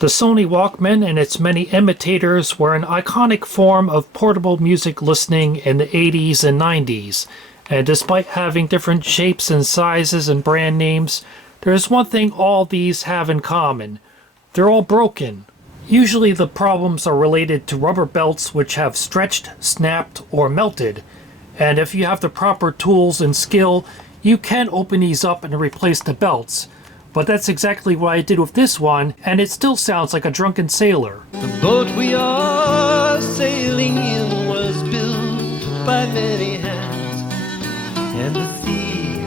The Sony Walkman and its many imitators were an iconic form of portable music listening in the 80s and 90s, and despite having different shapes and sizes and brand names, there's one thing all these have in common. They're all broken. Usually the problems are related to rubber belts which have stretched, snapped, or melted, and if you have the proper tools and skill, you can open these up and replace the belts. But that's exactly what I did with this one, and it still sounds like a drunken sailor. The boat we are sailing in was built by many hands, and the sea.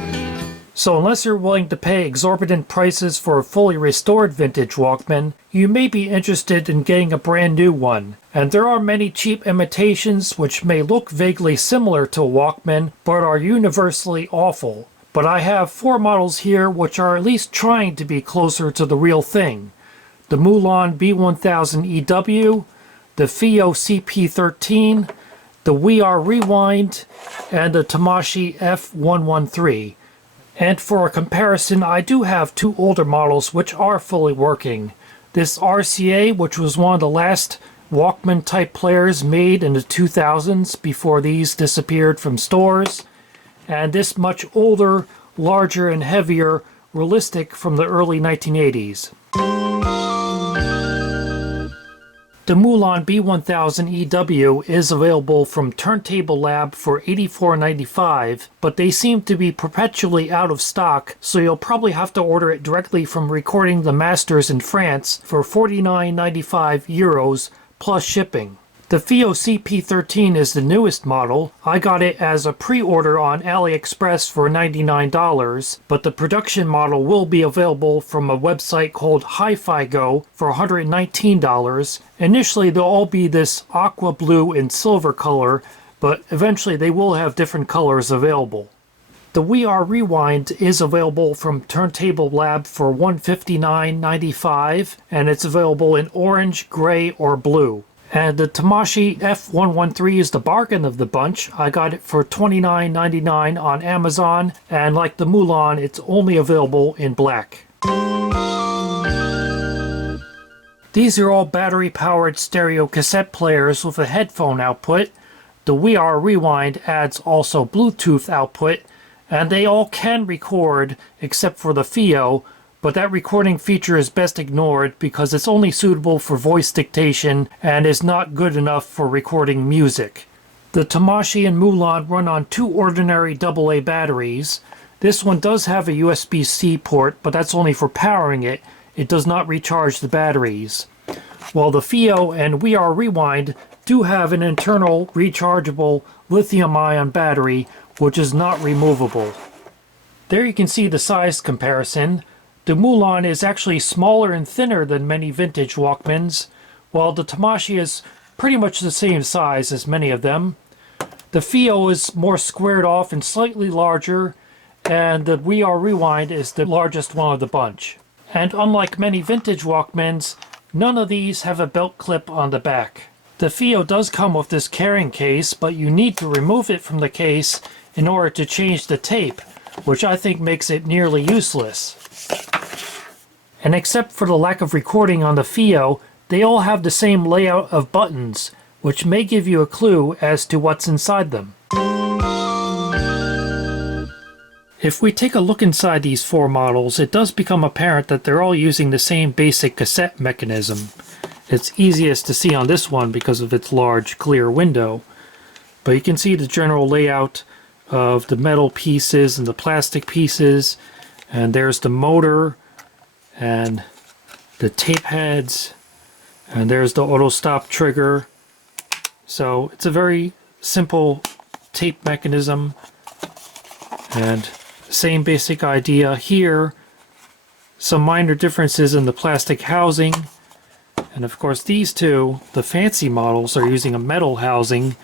So unless you're willing to pay exorbitant prices for a fully restored vintage Walkman, you may be interested in getting a brand new one. And there are many cheap imitations which may look vaguely similar to a Walkman, but are universally awful. But I have 4 models here which are at least trying to be closer to the real thing. The Mulan B1000EW, the FiiO CP13, the We Are Rewind, and the Tamashii F113. And for a comparison, I do have 2 older models which are fully working. This RCA, which was one of the last Walkman type players made in the 2000s before these disappeared from stores, and this much older, larger, and heavier Realistic from the early 1980s. The Mulan B1000EW is available from Turntable Lab for $84.95, but they seem to be perpetually out of stock, so you'll probably have to order it directly from Recording the Masters in France for €49.95 plus shipping. The FiiO CP13 is the newest model. I got it as a pre-order on AliExpress for $99, but the production model will be available from a website called Hi-Fi Go for $119. Initially they'll all be this aqua blue and silver color, but eventually they will have different colors available. The We Are Rewind is available from Turntable Lab for $159.95, and it's available in orange, gray, or blue. And the Tamashii F113 is the bargain of the bunch. I got it for $29.99 on Amazon, and like the Mulan, it's only available in black. These are all battery-powered stereo cassette players with a headphone output. The We Are Rewind adds also Bluetooth output, and they all can record except for the FiiO, but that recording feature is best ignored because it's only suitable for voice dictation and is not good enough for recording music. The Tamashii and Mulan run on 2 ordinary AA batteries. This one does have a USB-C port, but that's only for powering it. It does not recharge the batteries. While the FiiO and We Are Rewind do have an internal rechargeable lithium-ion battery, which is not removable. There you can see the size comparison. The Mulan is actually smaller and thinner than many vintage Walkmans, while the Tamashii is pretty much the same size as many of them. The FiiO is more squared off and slightly larger, and the We Are Rewind is the largest one of the bunch. And unlike many vintage Walkmans, none of these have a belt clip on the back. The FiiO does come with this carrying case, but you need to remove it from the case in order to change the tape, which I think makes it nearly useless. And except for the lack of recording on the FiiO, they all have the same layout of buttons, which may give you a clue as to what's inside them. If we take a look inside these 4 models, it does become apparent that they're all using the same basic cassette mechanism. It's easiest to see on this one because of its large clear window, but you can see the general layout of the metal pieces and the plastic pieces, and there's the motor and the tape heads, and there's the auto stop trigger. So it's a very simple tape mechanism, and same basic idea here. Some minor differences in the plastic housing, and of course these 2, the fancy models, are using a metal housing,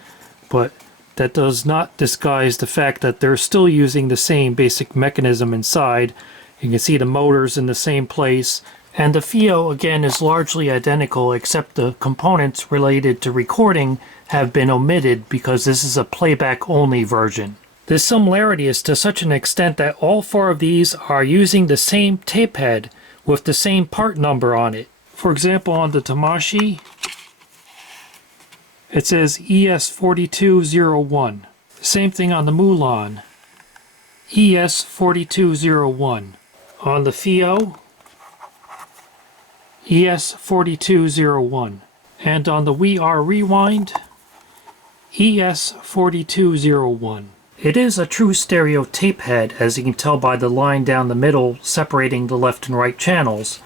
but that does not disguise the fact that they're still using the same basic mechanism inside. You can see the motors in the same place, and the FiiO again is largely identical, except the components related to recording have been omitted because this is a playback only version. This similarity is to such an extent that all 4 of these are using the same tape head with the same part number on it. For example, on the Tamashii, it says ES4201. Same thing on the Mulan, ES4201. On the Fio, ES4201. And on the We Are Rewind, ES4201. It is a true stereo tape head, as you can tell by the line down the middle separating the left and right channels,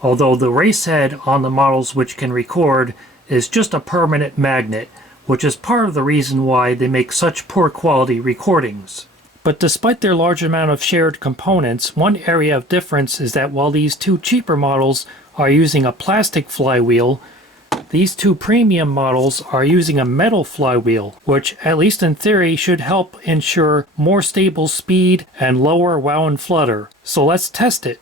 although the race head on the models which can record is just a permanent magnet, which is part of the reason why they make such poor quality recordings. But despite their large amount of shared components, one area of difference is that while these two cheaper models are using a plastic flywheel, these two premium models are using a metal flywheel, which, at least in theory, should help ensure more stable speed and lower wow and flutter. So let's test it.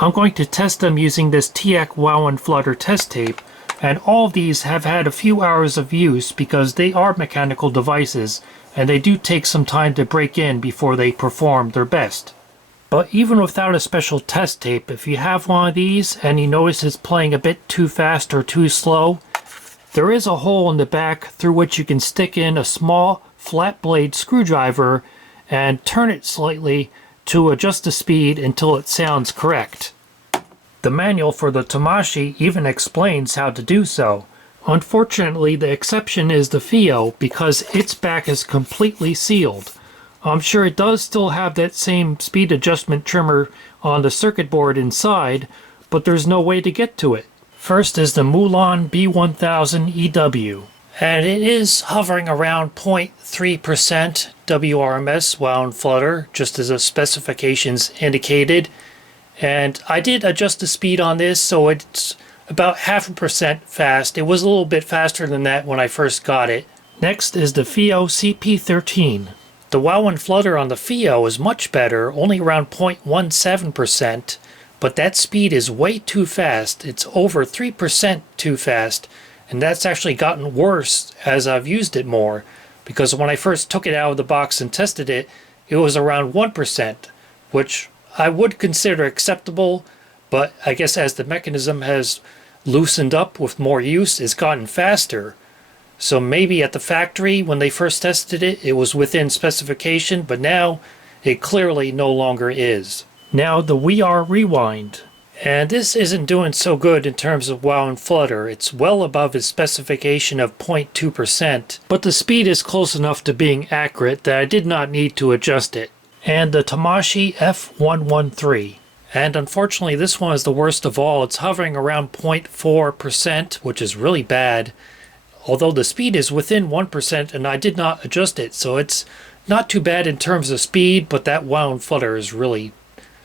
I'm going to test them using this TEAC wow and flutter test tape, and all of these have had a few hours of use because they are mechanical devices and they do take some time to break in before they perform their best. But even without a special test tape, if you have one of these and you notice it's playing a bit too fast or too slow, there is a hole in the back through which you can stick in a small flat blade screwdriver and turn it slightly to adjust the speed until it sounds correct. The manual for the Tamashii even explains how to do so. Unfortunately, the exception is the Fio because its back is completely sealed. I'm sure it does still have that same speed adjustment trimmer on the circuit board inside, but there's no way to get to it. First is the Mulan B1000 EW, and it is hovering around 0.3% WRMS wow and flutter, just as the specifications indicated. And I did adjust the speed on this, so it's about 0.5% fast. It was a little bit faster than that when I first got it. Next is the Fio CP13. The wow and flutter on the Fio is much better, only around 0.17%, but that speed is way too fast. It's over 3% too fast, and that's actually gotten worse as I've used it more, because when I first took it out of the box and tested it, it was around 1%, which I would consider acceptable, but I guess as the mechanism has loosened up with more use, it's gotten faster. So maybe at the factory, when they first tested it, it was within specification, but now it clearly no longer is. Now the We Are Rewind. And this isn't doing so good in terms of wow and flutter. It's well above its specification of 0.2%, but the speed is close enough to being accurate that I did not need to adjust it. And the Tamashii F113. And unfortunately, this one is the worst of all. It's hovering around 0.4%, which is really bad. Although the speed is within 1% and I did not adjust it, so it's not too bad in terms of speed, but that wow and flutter is really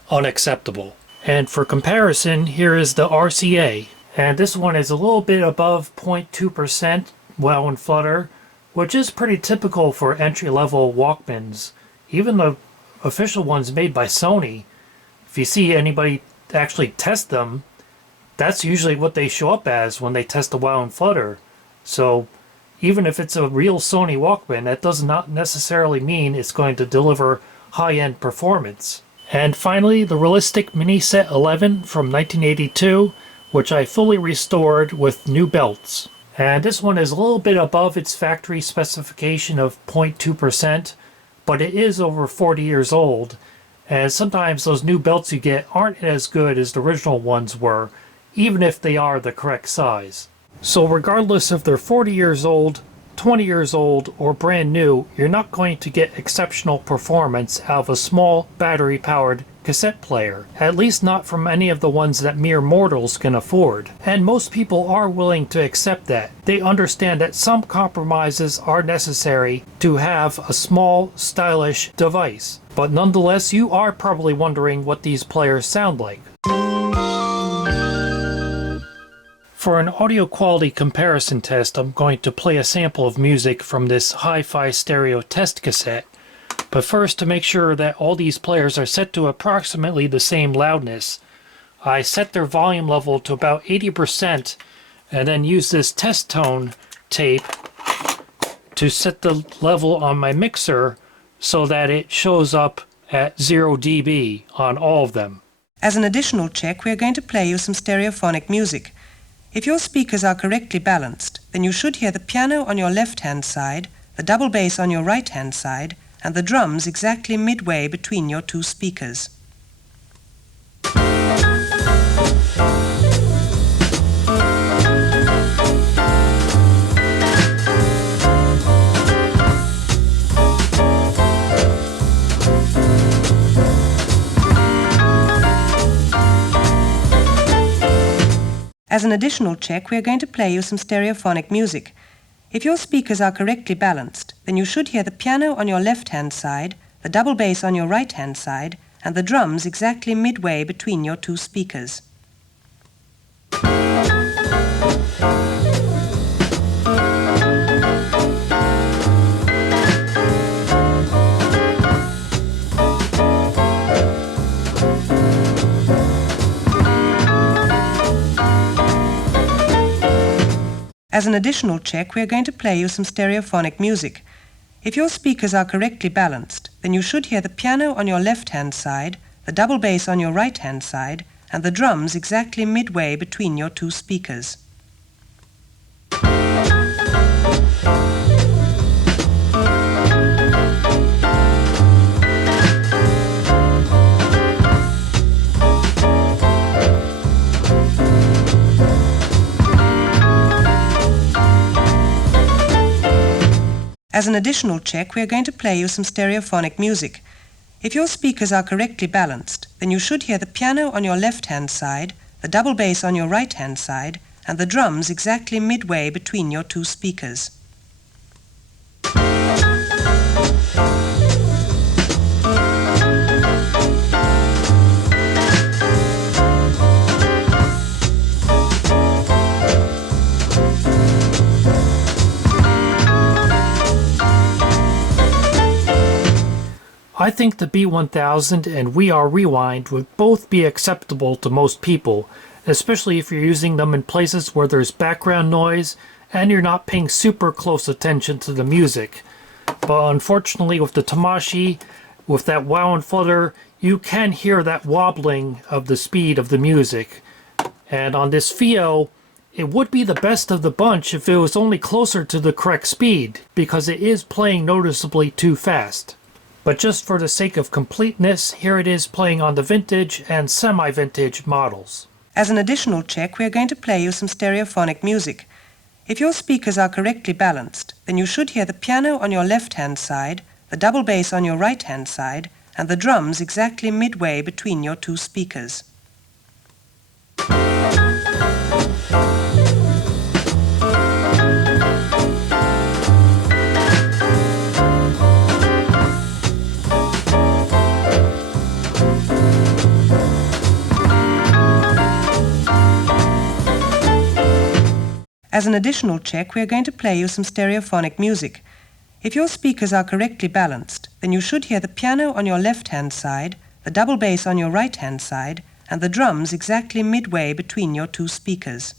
unacceptable. And for comparison, here is the RCA. And this one is a little bit above 0.2% wow and flutter, which is pretty typical for entry-level Walkmans. Even the official ones made by Sony, if you see anybody actually test them, that's usually what they show up as when they test the wow and flutter. So even if it's a real Sony Walkman, that does not necessarily mean it's going to deliver high-end performance. And finally, the Realistic Mini Set 11 from 1982, which I fully restored with new belts. And this one is a little bit above its factory specification of 0.2%, but it is over 40 years old, and sometimes those new belts you get aren't as good as the original ones were, even if they are the correct size. So regardless if they're 40 years old, 20 years old, or brand new, you're not going to get exceptional performance out of a small battery-powered cassette player, at least not from any of the ones that mere mortals can afford. And most people are willing to accept that. They understand that some compromises are necessary to have a small, stylish device. But nonetheless, you are probably wondering what these players sound like. For an audio quality comparison test, I'm going to play a sample of music from this Hi-Fi Stereo test cassette. But first, to make sure that all these players are set to approximately the same loudness, I set their volume level to about 80% and then use this test tone tape to set the level on my mixer so that it shows up at 0 dB on all of them. As an additional check, we are going to play you some stereophonic music. If your speakers are correctly balanced, then you should hear the piano on your left-hand side, the double bass on your right-hand side, and the drums exactly midway between your two speakers. As an additional check, we are going to play you some stereophonic music. If your speakers are correctly balanced, then you should hear the piano on your left-hand side, the double bass on your right-hand side, and the drums exactly midway between your two speakers. As an additional check, we are going to play you some stereophonic music. If your speakers are correctly balanced, then you should hear the piano on your left-hand side, the double bass on your right-hand side, and the drums exactly midway between your two speakers. As an additional check, we are going to play you some stereophonic music. If your speakers are correctly balanced, then you should hear the piano on your left-hand side, the double bass on your right-hand side, and the drums exactly midway between your two speakers. I think the B1000 and We Are Rewind would both be acceptable to most people, especially if you're using them in places where there's background noise and you're not paying super close attention to the music. But unfortunately with the Tamashii, with that wow and flutter, you can hear that wobbling of the speed of the music. And on this FiiO, it would be the best of the bunch if it was only closer to the correct speed, because it is playing noticeably too fast. But just for the sake of completeness, here it is playing on the vintage and semi-vintage models. As an additional check, we are going to play you some stereophonic music. If your speakers are correctly balanced, then you should hear the piano on your left-hand side, the double bass on your right-hand side, and the drums exactly midway between your two speakers. As an additional check, we are going to play you some stereophonic music. If your speakers are correctly balanced, then you should hear the piano on your left-hand side, the double bass on your right-hand side, and the drums exactly midway between your two speakers.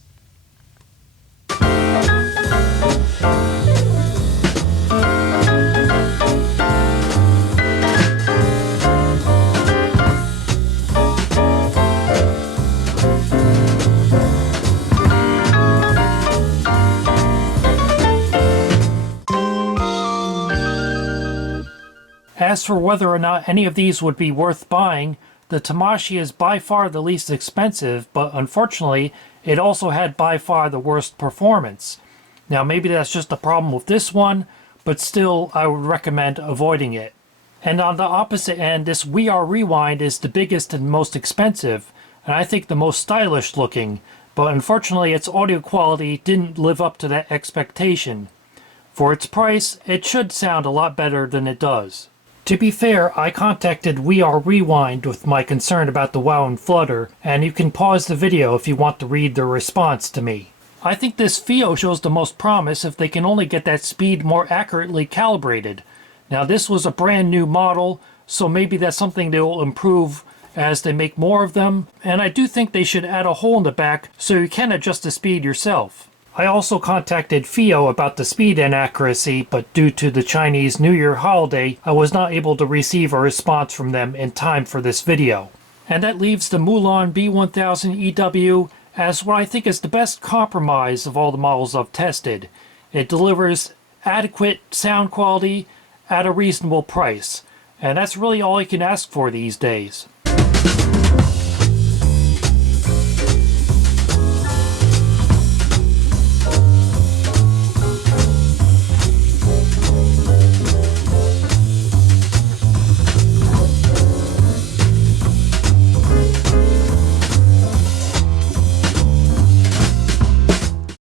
As for whether or not any of these would be worth buying, the Tamashii is by far the least expensive, but unfortunately, it also had by far the worst performance. Now maybe that's just a problem with this one, but still I would recommend avoiding it. And on the opposite end, this We Are Rewind is the biggest and most expensive, and I think the most stylish looking, but unfortunately its audio quality didn't live up to that expectation. For its price, it should sound a lot better than it does. To be fair, I contacted We Are Rewind with my concern about the wow and flutter, and you can pause the video if you want to read their response to me. I think this FiiO shows the most promise if they can only get that speed more accurately calibrated. Now this was a brand new model, so maybe that's something they will improve as they make more of them, and I do think they should add a hole in the back so you can adjust the speed yourself. I also contacted FiiO about the speed inaccuracy, but due to the Chinese New Year holiday, I was not able to receive a response from them in time for this video. And that leaves the Mulan B1000EW as what I think is the best compromise of all the models I've tested. It delivers adequate sound quality at a reasonable price, and that's really all you can ask for these days.